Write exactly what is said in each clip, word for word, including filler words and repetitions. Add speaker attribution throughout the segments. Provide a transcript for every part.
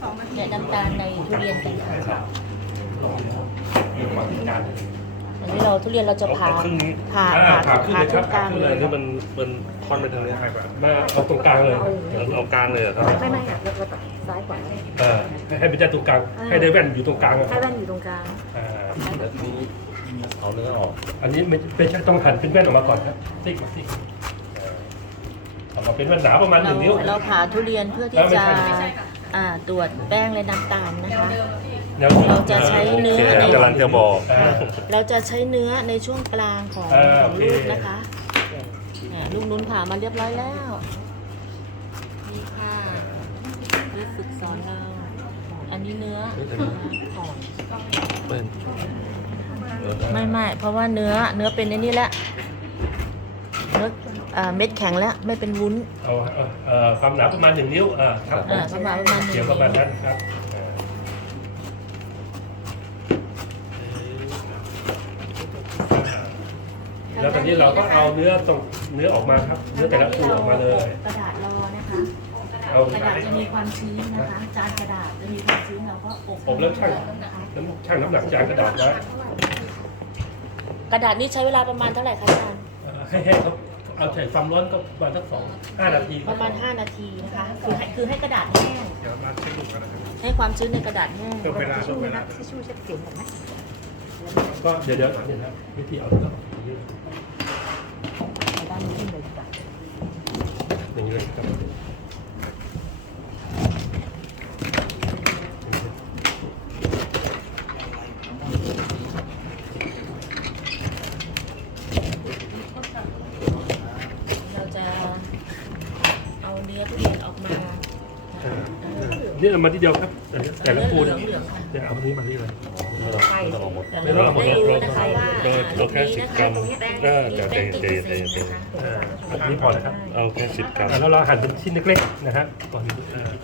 Speaker 1: เนี่ยน้ำตาลในทุเรียนกันค่ะอันนี้เราทุเรียนเราจะผ่า
Speaker 2: เอาครึ่งนี้
Speaker 1: ผ่า
Speaker 3: อ่า
Speaker 1: ผ่า
Speaker 3: ผ่าขึ้น
Speaker 1: ผ่า
Speaker 3: เลย
Speaker 1: ต
Speaker 3: ค
Speaker 1: ร
Speaker 3: รับ
Speaker 1: งกลาง
Speaker 2: คือ
Speaker 1: เล
Speaker 2: อะไร
Speaker 1: ย
Speaker 2: ที่มันมันคอนไปทางนี้ให้แบบ
Speaker 3: มาเอาตรงกลางเลย
Speaker 2: เอาเอากลางเลยเหรอครับ
Speaker 4: ไม่ไม่อะเราเราตัดซ้ายขวา
Speaker 3: เออให้ให้เป็นใจตรงกลางให้ได้แว่นอยู่ตรงกลางอะ
Speaker 4: ให้แว่นอยู่ตรงกลาง
Speaker 3: อ่า
Speaker 2: แล้วทีนี้เอาเนื้อออก
Speaker 3: อันนี้ไม่ไม่ใช่ต้องหั่นเป็นแว่นออกมาก่อนครับซิกมาซิกเออออกมาเป็นแว่นหนาประมาณห
Speaker 1: เรา
Speaker 3: นึ่งนิ้ว
Speaker 1: เราผ่าทุเรียนเพื่อที่จะอ่าตรวจแป้งและน้ำตาลนะคะ
Speaker 3: แล้ว
Speaker 1: เราจะใช้เนื้อใน
Speaker 2: กำลังจะบอก
Speaker 3: อ่า
Speaker 1: เราจะใช้เนื้อในช่วงกลางของ
Speaker 3: อ่า
Speaker 1: ของ
Speaker 3: โอเค
Speaker 1: ลูกนะคะอ่าลูกนุ้นผ่ามาเรียบร้อยแล้วนี่ค่ะลูกฝึกสอนเราอันนี้เนื้อของ
Speaker 2: เปิ้ล
Speaker 1: ไม่ไม่เพราะว่าเนื้อเนื้อเป็นไอ้นี่แล้วเนื้ออ่าเม็ดแข็งแล้วไม่เป็นวุ้น
Speaker 3: เอาเอาเอ่อความหนาประมาณหนึ่งนิ้วอ่าครับ
Speaker 1: อ่าประมาณประมาณหนึ่ง
Speaker 3: เขียวประมาณนั้นครับอ่าแล้วตอนนี้เราก็เอาเนื้อตรงเนื้อออกมาครับ เนื้อแต่ละตัวออกมาเลย
Speaker 1: กระดาษรอนะคะ
Speaker 3: เอา
Speaker 1: กระดาษจะมีความชื้นนะคะจานกระดาษจะมีความชื้นเราก็อบ
Speaker 3: อบแล้วช่าง
Speaker 1: นะคะ
Speaker 3: น้ำช่างน้ำหนักจานกระดาษไว้
Speaker 1: กระดาษนี้ใช้เวลาประมาณเท่าไหร่คะอาจารย์
Speaker 3: เอ่อให้ให้เขาเอาใส่ความร้อนก็ประมาณสักสองห้านาที
Speaker 1: ประมาณห้านาทีนะคะคือให้คือให้กระดาษแห้ง
Speaker 2: เดี๋ยวมาเช็คดูกันนะครับ
Speaker 1: ให้ความชื้นในกระดาษแห้ง
Speaker 2: ต้องเวลา
Speaker 4: ทิช
Speaker 2: ต้อง
Speaker 4: ชู่
Speaker 2: เว
Speaker 4: ไหม
Speaker 2: ลา
Speaker 4: ทิชชู่เช็ดเสียงเห็นไหม
Speaker 3: ก็เดี๋ยวเดี๋ยวนี่นะวิธีเอาก็
Speaker 4: ไปด้านนี้ขึ้นเลยดีกว่า
Speaker 3: อย่างนี้เลยครับ
Speaker 1: เราจะเอาเนื้อทุเรียนออกมา
Speaker 3: อ่านี่เอามาทีเดียวครับแต่แต่ละคู่
Speaker 1: เหลื
Speaker 3: เนี่
Speaker 1: อย งเหลืองๆค่ะ
Speaker 3: เนี่ยเอาอันนี้มานี่เลย
Speaker 2: เราออกหมด
Speaker 1: แต่เราจะได้รู้นะคะว่า
Speaker 2: เราเราแค่สิบกรัมเออเดี๋ยว
Speaker 1: แป้ง
Speaker 2: เดี๋
Speaker 1: กี่
Speaker 2: ยว
Speaker 1: เปอร์
Speaker 2: เดี๋
Speaker 1: เซ็
Speaker 2: ย
Speaker 1: น
Speaker 2: ว
Speaker 1: ต์
Speaker 2: เดี๋ยว
Speaker 1: นะคะ
Speaker 3: อ่าอันนี้พอแล้วครับ
Speaker 2: เอาแค่สิบกรัม
Speaker 3: แล้วเราหั่นเป็นชิ้นเล็กๆนะฮะก่อนนี้อ่า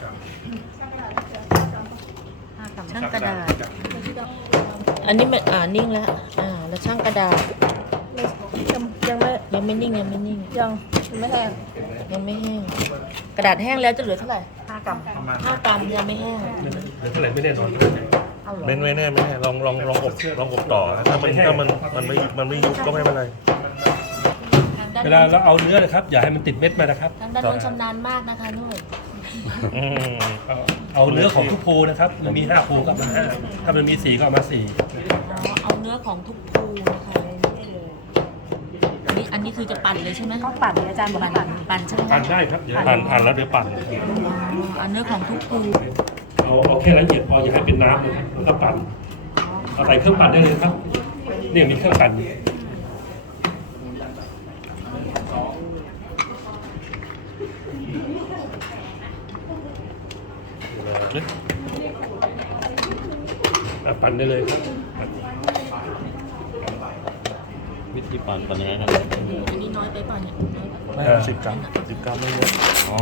Speaker 4: ห้ากรัม
Speaker 1: ช่างกระดาษ อันนี้มันอ่านิ่งแล้วอ่าแล้วช่างกระดาษ
Speaker 4: ยังยังไม่
Speaker 1: ยังไม่นิ่งยังไม่นิ่ง
Speaker 4: ยังไม่แห้ง
Speaker 1: ยังไม่แห้ง กระดาษแห้งแล้วจะเหลือเท่าไหร่
Speaker 4: ห้ากรัม
Speaker 1: ห้ากรัมยังไม่แห้ง
Speaker 3: เดี๋ยวเท่าไหร่ไม่แน่นอน
Speaker 4: เอาเหรอ
Speaker 2: ไม่ไม่แน่ไม่แน่ลองลองลองอบลองอบต่อถ้ามันถ้ามันมันไม่มันไม่ยุบก็ไม่เป็นไร
Speaker 1: ทางด้าน
Speaker 3: เวลาเราเอาเนื้อนะครับ อย่าให้มันติดเม็ดมานะครับ
Speaker 1: ทางด้านนู้นชำนาญมากนะคะนู่น
Speaker 2: อืม
Speaker 3: เอาเอาเนื้อของทุกภูนะครับมันมีห้าภูก็เอามาห้าถ้ามันมีสี่ก็เอามาสี่
Speaker 1: อ๋อเอาเนื้อของทุกภูนะคะอันนี้อันนี้คือจะปั่นเลยใช่ไหม
Speaker 4: ต้องปั่นเนี่ยอาจารย์บอก
Speaker 1: ปั่
Speaker 4: ให้
Speaker 1: น
Speaker 4: ปั่น
Speaker 1: ปั่นใช่ไหม
Speaker 3: ปั่นได้ครับเดี๋ยว
Speaker 2: ผ่านผ่านแล้วเดี๋ยวปั่น
Speaker 1: เอาเนื้อของทุกภู
Speaker 3: เอาเอาแค่ละเอียดพออย่าให้เป็นน้ำนะครับแล้วก็ปั่นเอาใส่เครื่องปั่นได้เลยครับเนี่ยมีเครื่องปั่นอยู่ อ่ะปั่นได้เลยครับ
Speaker 2: วิธีปั่นปั่นยังไงครับ
Speaker 1: อันนี้น้อยไปป่ะเนี่ยน้อยไป
Speaker 2: ไม่สิบกรัมสิบกรัมไม่เยอะอ๋อ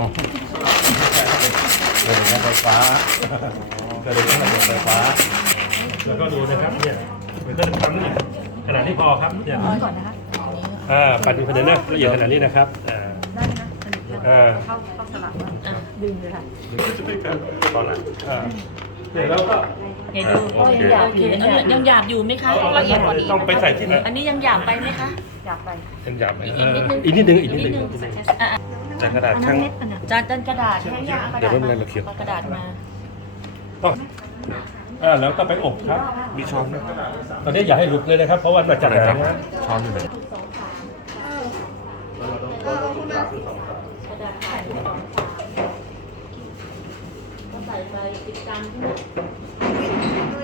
Speaker 2: เกิดจากไฟฟ้าเกิดจากระบบไฟฟ้า
Speaker 3: แล้วก็ดูนะครับเนี่ยมันก็จะทำนี่ขนาดนี้พอครับเนี่ย
Speaker 4: น้อยก่อนนะคะ
Speaker 3: อ่าปั่นเป็นขนาดนี้ละเอียดขนาดนี้นะครับอ่า
Speaker 4: ได้นะสนิทเลย
Speaker 3: อ่า
Speaker 4: เข้าเข้าสลับว่า
Speaker 1: อ่ะ
Speaker 4: ดึงเลยค่ะ
Speaker 2: ตอนไหน
Speaker 3: อ่าเดี๋ยวเราก็
Speaker 1: เดี๋ยวดู
Speaker 2: โอเค
Speaker 1: โอเคอันนี้ยังหยาบอยู่ไหมคะ
Speaker 3: เอาละเอียดกว่านี้ต้องไปใส่ที่ไหน
Speaker 1: อันนี้ยังหยาบไปไหมคะ
Speaker 4: อยากไป
Speaker 2: เป็นหยาบไหม
Speaker 3: เอ่ออีกนิดนึงอีกนิดนึงอีกนิดนึง
Speaker 1: อ่ะ
Speaker 2: จากกระดาษ
Speaker 4: อันนั้
Speaker 2: ช่าน ง
Speaker 4: เม็ดมันอ่ะ
Speaker 1: จานจานกระดาษให้ยาเอากระ
Speaker 2: เดี๋ยว
Speaker 1: ดาษ
Speaker 2: ไม่เป็นไร
Speaker 1: มา
Speaker 2: เราเขียน
Speaker 1: เอากระดาษมา
Speaker 3: ต้องอ่าแล้วก็ไปอบครับ
Speaker 2: มีช้อนไหม
Speaker 3: ตอนนี้อย่าให้หลุดเลยนะครับ เพราะว่ามันจะ
Speaker 2: ไหน
Speaker 3: ห
Speaker 2: ครับ
Speaker 3: นานะ
Speaker 2: ช้อนอยู่ไหน
Speaker 1: กระดาษถ่ายสองฝาก็ใส่ไปสิบกรัมทั้งหมด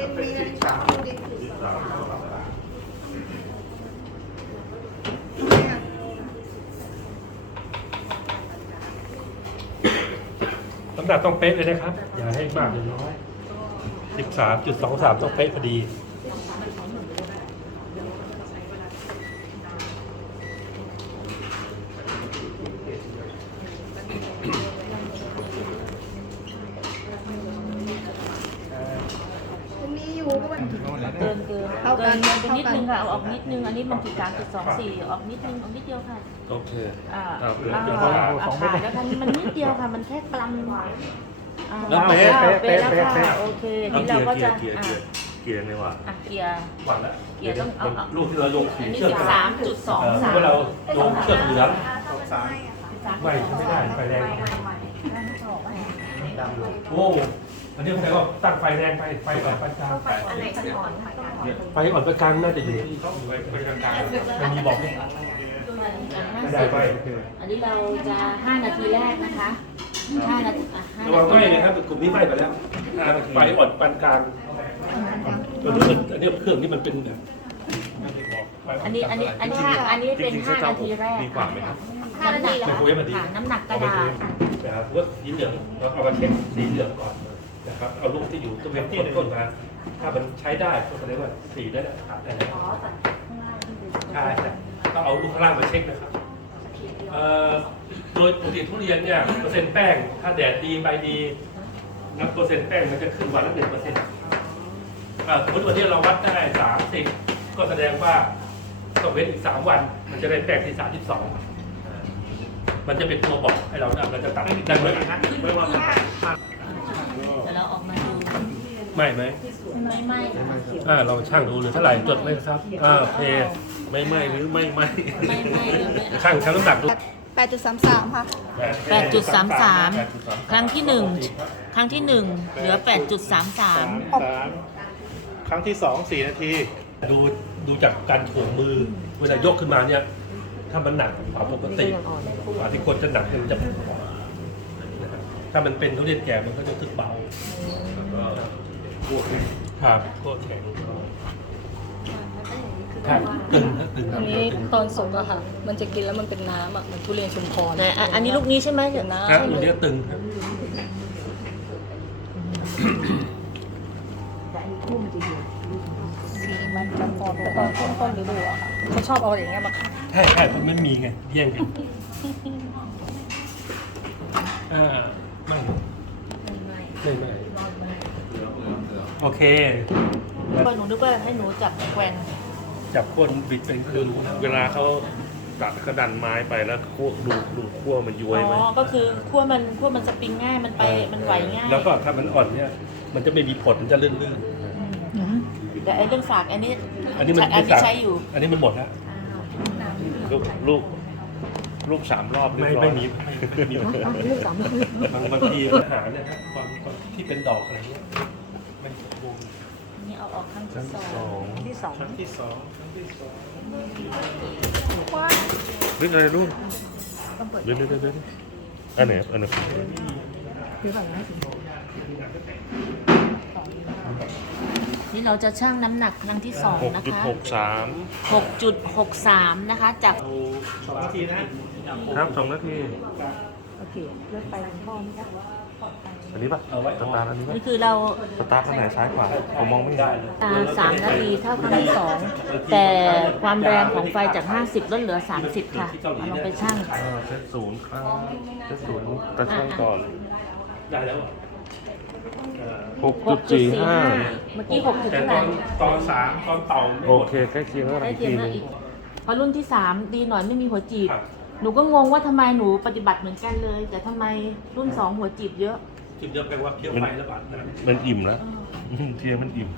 Speaker 3: น้ำหนักต้องเป๊ะเลยนะครับ อย่าให้มากหรือน้อยสิบสามจุดสองสามต้องเป๊ะพอดี
Speaker 1: เกินเกินเกินเกินไปนิดนึงค่ะเอาออกนิดนึงอันนี้มันกี่กรัมจุดสองสี่ออกนิดนึงออกนิดเดียวค่ะ
Speaker 2: โอเค
Speaker 1: อ่า
Speaker 2: ครับ
Speaker 1: อ่าอ่าค่ะแล้วคันนี้มันนิดเดียวค่ะ มันแค่กรัมอ่า
Speaker 2: แล้วเป๊ะ
Speaker 1: อ่า
Speaker 2: เป๊ะ
Speaker 1: เป๊ะแล้ว
Speaker 2: เป๊ะเป๊ะ
Speaker 1: ค่ะโอเค
Speaker 2: เอา
Speaker 1: นี่
Speaker 2: เกี
Speaker 1: เรา
Speaker 2: ยร์
Speaker 1: ก็
Speaker 2: เกีย
Speaker 1: จะ
Speaker 2: ร์เกียร์
Speaker 1: อ่ะ
Speaker 2: เกียร์นี่หว่า
Speaker 1: อ่ะเกียร์
Speaker 3: หวังแล้ว
Speaker 1: เกียร์ต้องเอาเอา
Speaker 3: ลูกที่เราลง
Speaker 1: อันนี้
Speaker 3: เชือก
Speaker 1: สิบสามจุดสอง
Speaker 3: เออ
Speaker 1: สาม
Speaker 3: เมื่อเราลงเชือกเหลือง
Speaker 4: สาม
Speaker 3: ไม่ไม่ได้ไฟแดง
Speaker 4: ดำลง
Speaker 3: โอ้อันนี้แสดงว่าตั้งไฟแดงไฟไฟก่อนไฟกลาง
Speaker 4: อันไหนจะอ่อนต้องอ่อน
Speaker 3: ไฟอ่อนไฟกลางน่าจะอยู่ที่ไฟไฟกลางกลางมันมีบอกไหมไม่ได้ไฟ
Speaker 1: อันนี้เราจะห้านาทีแรกนะคะห้านาทีอ่ะห้า
Speaker 3: ระวั
Speaker 1: นาง ที
Speaker 3: ไหม้นะครับกลุ่มนี้ไหม้ไปแล้วอ่าไฟอ่อนปานกลางตัวนี้มันอันนี้เครื่องที่มันเป็นแบบ
Speaker 1: อันนี้อันนี้อันนี้ห้าอันนี้เป็นห้านาทีแรก
Speaker 2: ดีกว่าไหมครับ
Speaker 1: น้ำหนัก
Speaker 3: ไมโครเวฟมันดี
Speaker 1: ค่ะน้ำหนักกระดาษ
Speaker 3: นะครับว่าสีเหลืองเราเอามาเช็คสีเหลืองก่อนนะครับเอาลูกที่อยู่ต้นเว็บต้นต้นมาถ้ามันใช้ได้ก็แสดงว่าสีได้แล้วตัดได้แล้วใช่แต่ต้องเอาลูกข้างล่างมาเช็คนะครับเอ่อโดยปกติทุเรียนเนี่ยเปอร์เซ็นต์แป้งถ้าแดดดีใบดีนับเปอร์เซ็นต์แป้งมันจะขึ้นวันละหนึ่งเปอร์เซ็นต์สมมติวันนี้เราวัดได้สามสิบก็แสดงว่าต้องเว้นอีกสามวันมันจะได้แป้งที่สามสิบสองมันจะเป็นตัวบอกให้เราเราจะตัดได้ไหม
Speaker 2: ไม่ว่าจะ
Speaker 1: เดี๋ยวเราออกมาดู
Speaker 3: ไม่ไหม
Speaker 1: ไม่ไหม้
Speaker 3: อ่าเราช่างดูหรือเท่าไหร่จดไหมครับอ่าโอเค
Speaker 2: ไม่ไหมหรือไม่ไหม
Speaker 1: ไม่ไหม้หรือไม่
Speaker 3: ช่างชั่งน้ำหนักดู
Speaker 4: แปดจุดสามสามค่ะ
Speaker 1: แปดจุดสามสามครั้งที่หนึ่งครั้งที่หนึ่งเหลือแปดจุดสามสาม
Speaker 5: สามครั้งที่สองสี่นาที
Speaker 3: ดูดูจากการถ่วงมือเวลายกขึ้นมาเนี่ย ถ้ามันหนักกว่าปกติกว่าที่คนจะหนักมันจะนะครับถ้ามันเป็นทุเรียนแก่มันก็จะรู้สึกเบาครับก็แข็งครับตึงนะตึงค
Speaker 6: อั
Speaker 3: รับ
Speaker 6: นนี้
Speaker 3: ตึง
Speaker 6: ตอนสุกอะค่ะ มันจะกินแล้วมันเป็นน้ำอะเหมือนทุเรียนชุมพร
Speaker 1: แต่อันนี้ลูกนี้ใช่ไหมเดี๋ยว
Speaker 6: น้
Speaker 3: ครับอันนี้ตึงครับ
Speaker 6: สีมันจะพอแต่ตอนต้นต้นฤดูอะค่ะเขาชอบเอาอย่างเงี้ยมาขัด
Speaker 3: ใช่ใช่มันไม่มีไงแย่งกันอ่าไม่ไม่ไม่โอเค
Speaker 1: หนูนึกว่าให้หนูจับแกวน
Speaker 3: จับก้นบิดเป็นคือ
Speaker 2: เวลาเขาตัดกระดันไม้ไปแล้วคั่วดูดูคั่วมันย้วยไหม
Speaker 1: อ๋อก็คือขั้วมันขั้วมันสปริงง่ายมันไปมันไหวง่าย
Speaker 3: แล้วก็ถ้ามันอ่อนเนี่ย มันจะไม่มีผลมันจะลื่น
Speaker 1: แต่ไอ้เรื่องสากอันนี้
Speaker 3: ๆอันนี้มัน
Speaker 1: อันนี้ใช้อยู่
Speaker 3: อันนี้มันหมดแล้ว
Speaker 2: ลูกลูกลูกสามรอบเรีย
Speaker 3: ไม่
Speaker 2: บร้อย
Speaker 3: ไม่มีไม่มีบางบางทีปัญหาเนี่ยฮะความความที่เป็นดอกอะไรเงี้ยไม่สมบูรณ์
Speaker 1: นี่เอาออกครั้ง
Speaker 2: ชั้น
Speaker 1: ที่ส
Speaker 2: ส
Speaker 1: อ
Speaker 2: อง ง
Speaker 4: ที่สอง
Speaker 5: ครั้งที่สองครั้งที่สอง
Speaker 2: ลึกอะไรลูกเดี๋ยวเดี๋ยวเดี๋ยวเดี๋ยวอันไหนอันไหน
Speaker 1: นี่เราจะชั่งน้ำหนักครั้งที่สอง
Speaker 2: หก
Speaker 1: นะ
Speaker 2: จุด
Speaker 1: คะ
Speaker 2: หกสาม
Speaker 1: หกจุดหกสามนะคะจาก
Speaker 5: สองนาทีนะครับ
Speaker 2: สองนาที
Speaker 4: โอเคเลือกไปพ่อนี่ค่ะ
Speaker 2: อันนี้ป่ะ
Speaker 3: เอาไว้
Speaker 2: สตาร์ทอันนี้ป่ะ
Speaker 1: นี่คือเรา
Speaker 2: สตาร์ทข้างไหนซ้ายขวาผมมองไม่เห็น
Speaker 1: ตาสามนาทีเท่าครั้งที่สองแต่ความแรงของไฟจากห้าสิบลดเหลือสามสิบค่ะเอาลองไปชั่ง
Speaker 2: อ่าเซตศูนย์ครับเซตศูนย์ตะช่างก่อน
Speaker 3: ได้แล้วอ่ะ
Speaker 2: หกจุดสี่ห้า
Speaker 1: เมื่อกี้หกจุด
Speaker 3: แต่
Speaker 1: เท่า
Speaker 3: ต
Speaker 1: ไห
Speaker 3: อ
Speaker 1: ร่
Speaker 3: นตอนสามตอนเต่าไม่ห
Speaker 2: โอ
Speaker 3: มด
Speaker 2: เคใกล้เคียงแล้ว
Speaker 1: ได้
Speaker 2: อีก
Speaker 1: เทีย
Speaker 2: ที
Speaker 1: ม
Speaker 2: ห
Speaker 1: แล้
Speaker 2: นึ
Speaker 1: ว
Speaker 2: ง
Speaker 1: อีกพอรุ่นที่สามดีหน่อยไม่มีหัวจีบ
Speaker 3: ครับ
Speaker 1: หนูก็งงว่าทำไมหนูปฏิบัติเหมือนกันเลย แต่ทำไมรุ่นสองหัวจีบเยอะ
Speaker 3: จิบเดียวแปลว่าเคี่ยวไฟระบาดนะ
Speaker 2: มันอิ่มแล้วเทียมันอิ่ม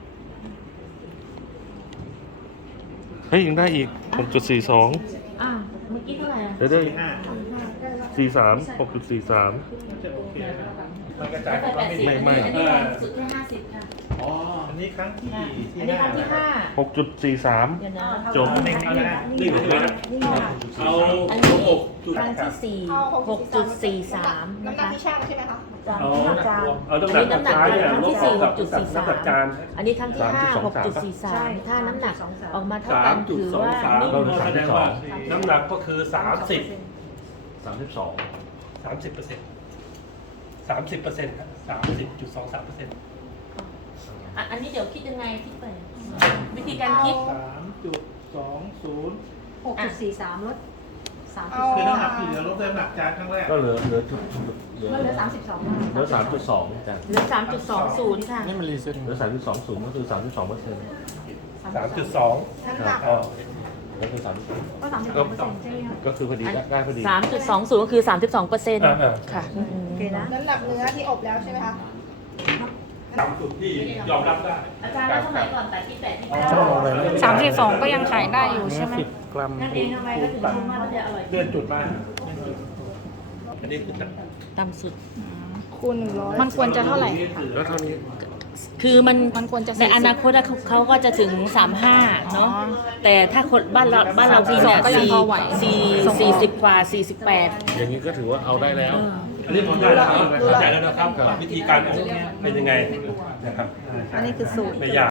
Speaker 2: เฮ้ยยังได้อีก หกจุดสี่สอง
Speaker 1: อ่ะเมื่อกี้เท่าไหร่อะ
Speaker 2: เดี๋ยวได้สี่สาม หกจุดสี่สาม
Speaker 3: มันกระจาย
Speaker 1: ไปแปดสิบ
Speaker 2: ไม่
Speaker 1: อัน
Speaker 2: ไม่
Speaker 1: นี้อันนี้แรงสุดแค่ห้าสิบค่ะ
Speaker 5: อ๋อ อันนี้ครั้งที่
Speaker 1: อ่ะ
Speaker 5: ที่
Speaker 1: อันนี้ครั้งที่ห้า
Speaker 2: หกจุดสี่สาม
Speaker 1: เดี๋ยวนะ
Speaker 2: จบ
Speaker 3: นี่เอาเลยนะนี่ใช่ไหมเอา
Speaker 1: อันนี้
Speaker 3: หกจุด
Speaker 1: ครั้งที่สี่หกจุดสี่สามนะคะ
Speaker 3: เอาเอาน้ำห
Speaker 1: อั
Speaker 3: นั
Speaker 1: น
Speaker 3: ก
Speaker 1: นี้น้ำหนัก
Speaker 3: ซ้ายเนี่ย
Speaker 1: ครั้ง
Speaker 3: ล
Speaker 1: ที่
Speaker 3: บ
Speaker 1: สี่
Speaker 3: ออก
Speaker 1: ห
Speaker 3: กับ
Speaker 1: กจุดสี่สา
Speaker 3: น้ำหนั
Speaker 1: ม
Speaker 3: กจาน
Speaker 1: อันนี้ครั้งที่ห้าหกจุดสี่สามถ้าน้ำหนักออกมาเท่ากันถือว่านิ่ม
Speaker 3: ก็แสดงว่าน้ำหนักก็คือสามสิบ
Speaker 2: สามสิบสอง
Speaker 3: สามสิบเปอร์เซ็นต์สามสิบเปอร์เซ็นต์สามสิบจุดสองสามเปอร์เซ็นต์
Speaker 1: อ่ะอันนี้เดี๋ยวคิดยังไงคิดไปวิธีการคิด
Speaker 5: สามจุดสองศูนย์
Speaker 4: หกจุดสี่สามลดสาม
Speaker 5: คือน้ำหนักที่เหลือลบด้วยน้ำหนักจานครั้งแรก
Speaker 2: ก็เหลือเหลือจุดเหลือ
Speaker 4: เหลือสามสิบสอง
Speaker 2: เหลือสามจุดสองจ้ะ
Speaker 1: เหลือสามจุดสองศูนย์ค่ะ
Speaker 2: เหลือสามจุดสองศูนย์ก็คือสามจุดสองเปอร์เซ็นต์
Speaker 3: สามจุดสอง
Speaker 4: น้ำหนัก
Speaker 3: อ๋อ
Speaker 2: ก็คือสาม
Speaker 4: ก็สามสิบเปอร์เซ็นต์ใช่ไหมคะ
Speaker 2: ก็คือพอดีได้ได้พอดี
Speaker 1: สามจุดสองศูนย์ก็คือสามสิบสองเปอร์เซ็นต์
Speaker 3: อ่าอ่า
Speaker 1: ค่ะอืม
Speaker 4: โอเคนะ
Speaker 7: น้ำหนักเนื้อที่อบแล้วใช่ไหมคะ
Speaker 3: ต่ำสุดที่ยอมรับได้
Speaker 1: อาจารย์แล้วสมัยก่อนตัดที่แปดที่เก้า
Speaker 5: ชั่วโมงเลยนะ
Speaker 6: สามสิบสองก็ยังขายได้อยู่ใช่ไหม
Speaker 5: สิบกรัม
Speaker 1: นั่นเองทำไมก็ถึงชื่อว่ามันจะอร่อย
Speaker 5: เลื่อนจุดมา
Speaker 3: อันนี้คือ
Speaker 1: ต่ำสุด
Speaker 7: คูณหนึ่งร้อย
Speaker 6: มันควรจะเท่าไหร่
Speaker 2: แล้วเท่านี้
Speaker 1: คือมัน
Speaker 6: มันควรจะ
Speaker 1: ในอนาคตอะเขาเขาก็จะถึงสามห้าเนาะแต่ถ้าคนบ้านเราบ้านเรากินเนี่ย
Speaker 6: ก็ยัง
Speaker 1: สี่
Speaker 6: พอไหว
Speaker 1: สี่สี่สิบกว่าสี่สิบแปด
Speaker 2: อย่างนี้ก็ถือว่าเอาได้แล้ว
Speaker 3: อันนี้ผมได้แล้วเข้าใจแล้วนะครับ วิธีการอบเป็นยังไงนะครับ
Speaker 7: อันนี้คือสูตร
Speaker 3: ไม่ยาก